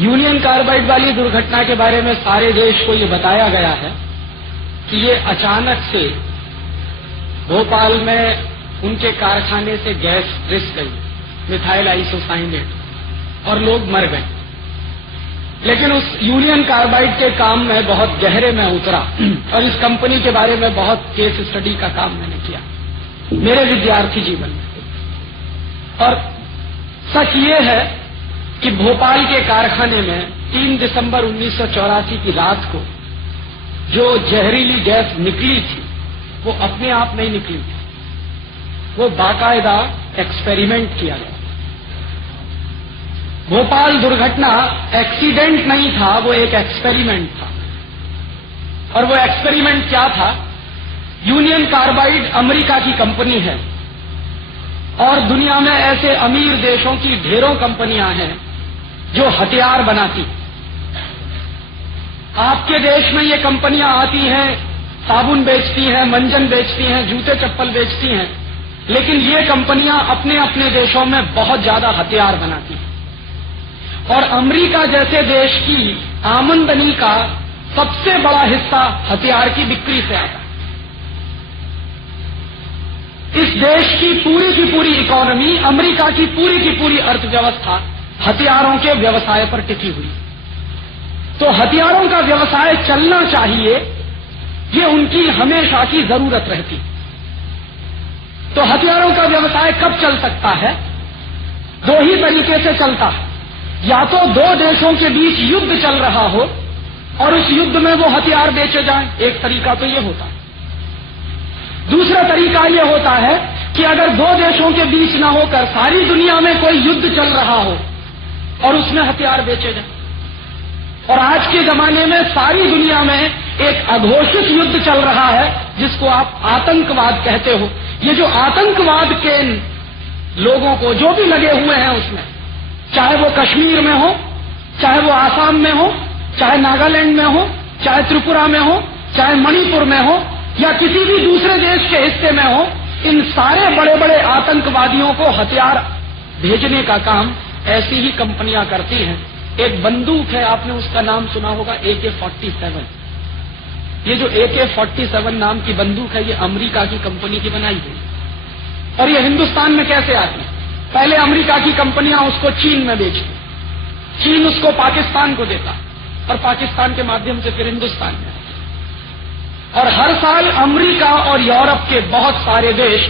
Union carbide वाली दुर्घटना के बारे में सारे देश को ये बताया गया है कि ये अचानक से भोपाल में उनके कारखाने से गैस रिस गई, मिथाइल आइसोसाइनेट, और लोग मर गए। लेकिन उस यूनियन कार्बाइड के काम में बहुत गहरे में उतरा और इस कंपनी के बारे में बहुत केस स्टडी का काम मैंने किया मेरे विद्यार्थी जीवन में। और सच ये है कि भोपाल के कारखाने में 3 दिसंबर 1984 की रात को जो जहरीली गैस निकली थी वो अपने आप नहीं निकली थी, वो बाकायदा एक्सपेरिमेंट किया गया। भोपाल दुर्घटना एक्सीडेंट नहीं था, वो एक एक्सपेरिमेंट था। और वो एक्सपेरिमेंट क्या था? यूनियन कार्बाइड अमेरिका की कंपनी है और दुनिया में ऐसे अमीर देशों की ढेरों कंपनियां हैं जो हथियार बनाती। आपके देश में ये कंपनियां आती हैं, साबुन बेचती हैं, मंजन बेचती हैं, जूते चप्पल बेचती हैं, लेकिन ये कंपनियां अपने अपने देशों में बहुत ज्यादा हथियार बनाती हैं। और अमेरिका जैसे देश की आमदनी का सबसे बड़ा हिस्सा हथियार की बिक्री से आता है। इस देश की पूरी इकोनॉमी, अमेरिका की पूरी अर्थव्यवस्था हथियारों के व्यवसाय पर टिकी हुई। तो हथियारों का व्यवसाय चलना चाहिए, ये उनकी हमेशा की जरूरत रहती। तो हथियारों का व्यवसाय कब चल सकता है? 2 ही तरीके से चलता है। या तो 2 देशों के बीच युद्ध चल रहा हो और उस युद्ध में वो हथियार बेचे जाएं, एक तरीका तो ये होता है। दूसरा तरीका ये होता है कि अगर 2 देशों के बीच ना होकर सारी दुनिया में कोई युद्ध चल रहा हो और उसमें हथियार बेचे जाएं। और आज के जमाने में सारी दुनिया में एक अघोषित युद्ध चल रहा है जिसको आप आतंकवाद कहते हो। ये जो आतंकवाद के लोगों को जो भी लगे हुए हैं उसमें, चाहे वो कश्मीर में हो, चाहे वो आसाम में हो, चाहे नागालैंड में हो, चाहे त्रिपुरा में हो, चाहे मणिपुर में हो, या किसी भी दूसरे देश के हिस्से में हो, इन सारे बड़े बड़े आतंकवादियों को हथियार भेजने का काम ऐसी ही कंपनियां करती हैं। एक बंदूक है, आपने उसका नाम सुना होगा, AK-47। ये जो AK-47 नाम की बंदूक है, ये अमेरिका की कंपनी की बनाई हुई। और ये हिंदुस्तान में कैसे आती है? पहले अमेरिका की कंपनियां उसको चीन में बेचती, चीन उसको पाकिस्तान को देता और पाकिस्तान के माध्यम से फिर हिंदुस्तान में। और हर साल अमेरिका और यूरोप के बहुत सारे देश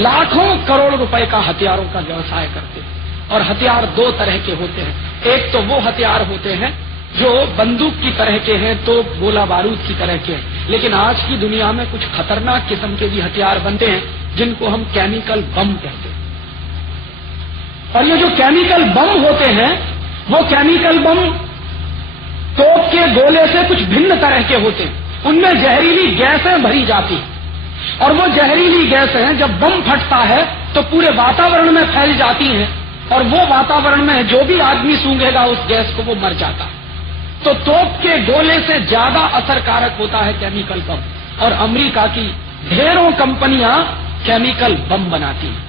लाखों करोड़ रुपए का हथियारों का व्यवसाय करते हैं। और हथियार 2 तरह के होते हैं। एक तो वो हथियार होते हैं जो बंदूक की तरह के हैं, तो गोला बारूद की तरह के हैं। लेकिन आज की दुनिया में कुछ खतरनाक किस्म के भी हथियार बनते हैं जिनको हम केमिकल बम कहते हैं। और ये जो केमिकल बम होते हैं, वो केमिकल बम तोप के गोले से कुछ भिन्न तरह के होते हैं। उनमें जहरीली गैसें भरी जाती हैं और वो जहरीली गैसें जब बम फटता है तो पूरे वातावरण में फैल जाती हैं और वो वातावरण में जो भी आदमी सूंघेगा उस गैस को वो मर जाता है। तो तोप के गोले से ज्यादा असरकारक होता है केमिकल बम। और अमेरिका की ढेरों कंपनियां केमिकल बम बनाती हैं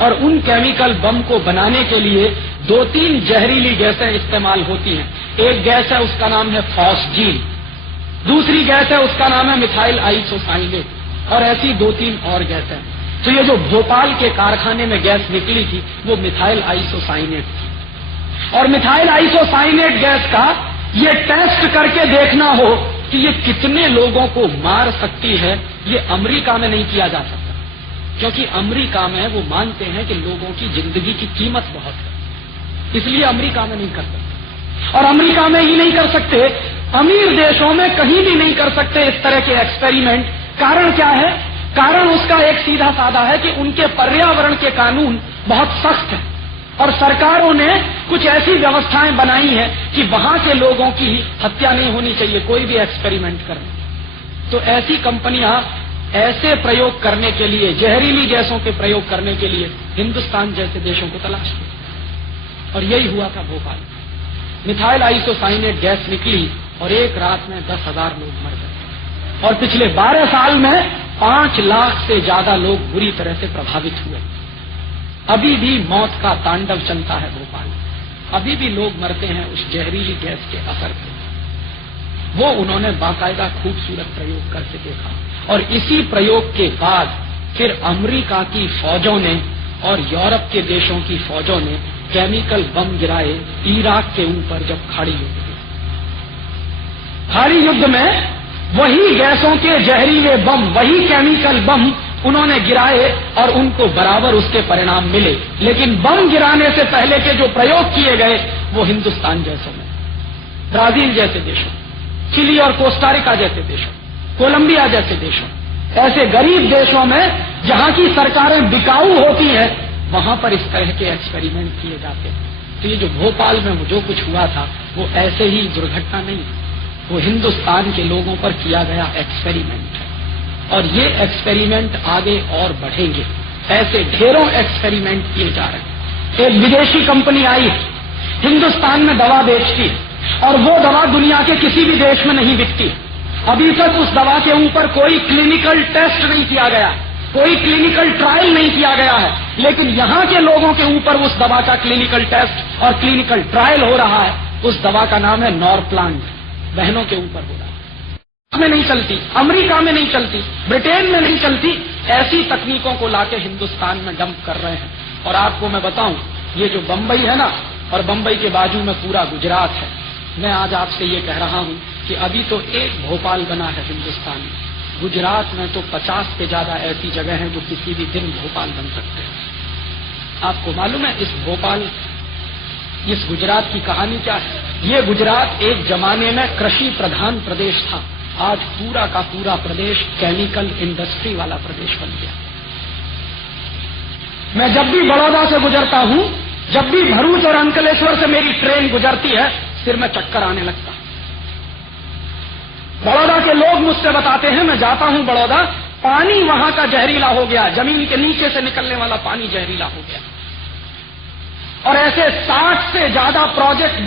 और उन केमिकल बम को बनाने के लिए 2-3 जहरीली गैसें इस्तेमाल होती हैं। एक गैस है, उसका नाम है फॉस्जीन, दूसरी गैस है, उसका नाम है मिथाइल आइसोसाइनेट, और ऐसी 2-3 और गैसें। तो ये जो भोपाल के कारखाने में गैस निकली थी वो मिथाइल आइसोसाइनेट थी। और मिथाइल आइसोसाइनेट गैस का ये टेस्ट करके देखना हो कि ये कितने लोगों को मार सकती है, ये अमेरिका में नहीं किया जा सकता, क्योंकि अमेरिका में वो मानते हैं कि लोगों की जिंदगी की कीमत बहुत है, इसलिए अमेरिका में नहीं कर सकते। और अमेरिका में ही नहीं कर सकते, अमीर देशों में कहीं भी नहीं कर सकते इस तरह के एक्सपेरिमेंट। कारण क्या है? कारण उसका एक सीधा साधा है कि उनके पर्यावरण के कानून बहुत सख्त हैं और सरकारों ने कुछ ऐसी व्यवस्थाएं बनाई हैं कि वहां के लोगों की हत्या नहीं होनी चाहिए कोई भी एक्सपेरिमेंट करने। तो ऐसी कंपनियां ऐसे प्रयोग करने के लिए, जहरीली गैसों के प्रयोग करने के लिए हिंदुस्तान जैसे देशों को तलाशती। और यही हुआ था भोपाल। मिथाइल आइसोसाइनेट गैस निकली और एक रात में 10,000 लोग मर गए और पिछले 12 साल में 5 लाख से ज्यादा लोग बुरी तरह से प्रभावित हुए। अभी भी मौत का तांडव चलता है भोपाल। अभी भी लोग मरते हैं उस जहरीली गैस के असर से। वो उन्होंने बाकायदा खूबसूरत प्रयोग करके देखा, और इसी प्रयोग के बाद फिर अमेरिका की फौजों ने और यूरोप के देशों की फौजों ने केमिकल बम गिराए इराक के ऊपर। जब खाड़ी युद्ध हुआ, खाड़ी युद्ध में वही गैसों के जहरीले बम, वही केमिकल बम उन्होंने गिराए और उनको बराबर उसके परिणाम मिले। लेकिन बम गिराने से पहले के जो प्रयोग किए गए वो हिंदुस्तान जैसों में, ब्राजील जैसे देशों, चिली और कोस्टारिका जैसे देशों, कोलंबिया जैसे देशों, ऐसे गरीब देशों में जहां की सरकारें बिकाऊ होती हैं, वहां पर इस तरह के एक्सपेरिमेंट किए जाते हैं। तो ये जो भोपाल में जो कुछ हुआ था वो ऐसे ही दुर्घटना नहीं, वो हिंदुस्तान के लोगों पर किया गया एक्सपेरिमेंट है। और ये एक्सपेरिमेंट आगे और बढ़ेंगे। ऐसे ढेरों एक्सपेरिमेंट किए जा रहे हैं। एक विदेशी कंपनी आई हिंदुस्तान में दवा बेचती, और वो दवा दुनिया के किसी भी देश में नहीं बिकती। अभी तक उस दवा के ऊपर कोई क्लिनिकल टेस्ट नहीं किया गया, कोई क्लिनिकल ट्रायल नहीं किया गया है। लेकिन यहाँ के लोगों के ऊपर उस दवा का क्लिनिकल टेस्ट और क्लिनिकल ट्रायल हो रहा है। उस दवा का नाम है नॉरप्लांट, बहनों के ऊपर हो रहा है। में नहीं चलती, अमेरिका में नहीं चलती, ब्रिटेन में नहीं चलती, ऐसी तकनीकों को लाके हिंदुस्तान में डंप कर रहे हैं। और आपको मैं बताऊं, ये जो बंबई है ना, और बंबई के बाजू में पूरा गुजरात है, मैं आज आपसे ये कह रहा हूं कि अभी तो एक भोपाल बना है हिंदुस्तान में। गुजरात में तो 50 से ज्यादा ऐसी जगह हैं जो किसी भी दिन भोपाल बन सकते हैं। आपको मालूम है इस भोपाल, इस गुजरात की कहानी क्या है? ये गुजरात एक जमाने में कृषि प्रधान प्रदेश था। आज पूरा का पूरा प्रदेश केमिकल इंडस्ट्री वाला प्रदेश बन गया। मैं जब भी बड़ौदा से गुजरता हूं, जब भी भरूच और अंकलेश्वर से मेरी ट्रेन गुजरती है, सिर में चक्कर आने लगता। बड़ौदा के लोग मुझसे बताते हैं, मैं जाता हूं बड़ौदा, पानी वहां का जहरीला हो गया, जमीन के नीचे से निकलने वाला पानी जहरीला हो गया। और ऐसे 60 से ज्यादा प्रोजेक्ट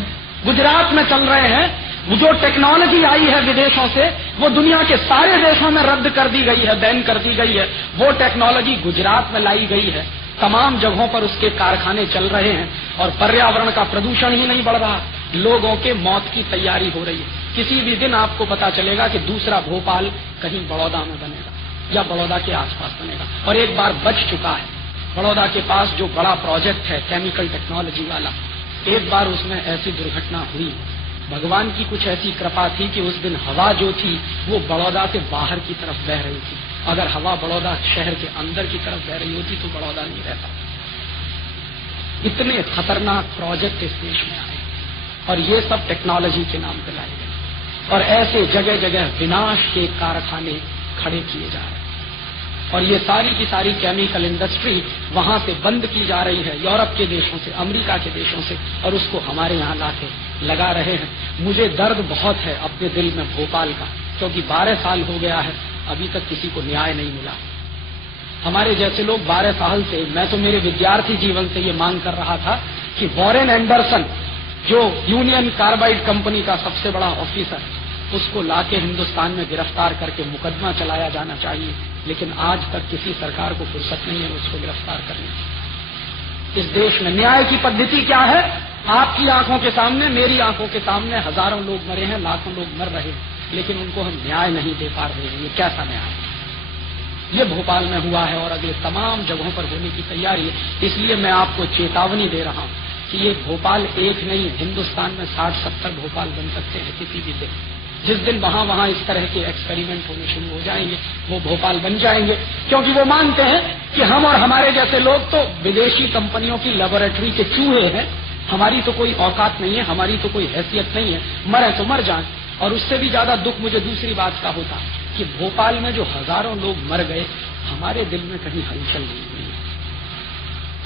गुजरात में चल रहे हैं। जो टेक्नोलॉजी आई है विदेशों से, वो दुनिया के सारे देशों में रद्द कर दी गई है, बैन कर दी गई है। वो टेक्नोलॉजी गुजरात में लाई गई है। तमाम जगहों पर उसके कारखाने चल रहे हैं, और पर्यावरण का प्रदूषण ही नहीं बढ़ रहा, लोगों के मौत की तैयारी हो रही है। किसी भी दिन आपको पता चलेगा कि दूसरा भोपाल कहीं बड़ौदा में बनेगा या बड़ौदा के आसपास बनेगा। और एक बार बच चुका है। बड़ौदा के पास जो बड़ा प्रोजेक्ट है केमिकल टेक्नोलॉजी वाला, एक बार उसमें ऐसी दुर्घटना हुई। भगवान की कुछ ऐसी कृपा थी कि उस दिन हवा जो थी वो बड़ौदा से बाहर की तरफ बह रही थी। अगर हवा बड़ौदा शहर के अंदर की तरफ बह रही होती तो बड़ौदा नहीं रहता। इतने खतरनाक प्रोजेक्ट इस देश में आए, और ये सब टेक्नोलॉजी के नाम पर लाए गए। और ऐसे जगह जगह विनाश के कारखाने खड़े किए जा रहे हैं। और ये सारी की सारी केमिकल इंडस्ट्री वहां से बंद की जा रही है, यूरोप के देशों से, अमेरिका के देशों से, और उसको हमारे यहाँ लाके लगा रहे हैं। मुझे दर्द बहुत है अपने दिल में भोपाल का, क्योंकि 12 साल हो गया है, अभी तक किसी को न्याय नहीं मिला। हमारे जैसे लोग 12 साल से, मैं तो मेरे विद्यार्थी जीवन से ये मांग कर रहा था कि वॉरेन एंडरसन, जो यूनियन कार्बाइड कंपनी का सबसे बड़ा ऑफिसर, उसको लाके हिंदुस्तान में गिरफ्तार करके मुकदमा चलाया जाना चाहिए। लेकिन आज तक किसी सरकार को फुर्सत नहीं है उसको गिरफ्तार करने की। इस देश में न्याय की पद्धति क्या है? आपकी आंखों के सामने, मेरी आंखों के सामने हजारों लोग मरे हैं, लाखों लोग मर रहे हैं, लेकिन उनको हम न्याय नहीं दे पा रहे हैं। ये कैसा न्याय है? ये भोपाल में हुआ है और अगले तमाम जगहों पर होने की तैयारी है। इसलिए मैं आपको चेतावनी दे रहा हूं कि ये भोपाल एक नहीं, हिंदुस्तान में 60-70 भोपाल बन सकते हैं किसी भी दिन। जिस दिन वहां इस तरह के एक्सपेरिमेंट होने शुरू हो जाएंगे, वो भोपाल बन जाएंगे। क्योंकि वो मानते हैं कि हम और हमारे जैसे लोग तो विदेशी कंपनियों की लेबोरेटरी के चूहे हैं, हमारी तो कोई औकात नहीं है, हमारी तो कोई हैसियत नहीं है, मरे तो मर जाएं। और उससे भी ज्यादा दुख मुझे दूसरी बात का होता कि भोपाल में जो हजारों लोग मर गए, हमारे दिल में कहीं हलचल नहीं हुई।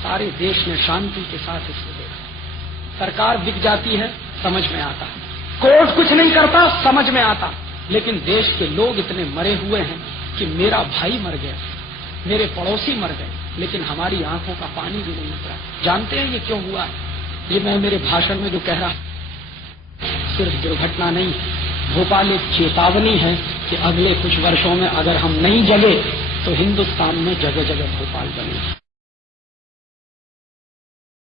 सारे देश ने शांति के साथ इसको देखा। सरकार दिख जाती है, समझ में आता है, कोर्ट कुछ नहीं करता, समझ में आता, लेकिन देश के लोग इतने मरे हुए हैं कि मेरा भाई मर गया, मेरे पड़ोसी मर गए, लेकिन हमारी आंखों का पानी भी नहीं उतरा। जानते हैं ये क्यों हुआ? ये मैं मेरे भाषण में जो कह रहा, सिर्फ दुर्घटना नहीं, भोपाल एक चेतावनी है कि अगले कुछ वर्षों में अगर हम नहीं जगे तो हिंदुस्तान में जगह जगह भोपाल बनेगा।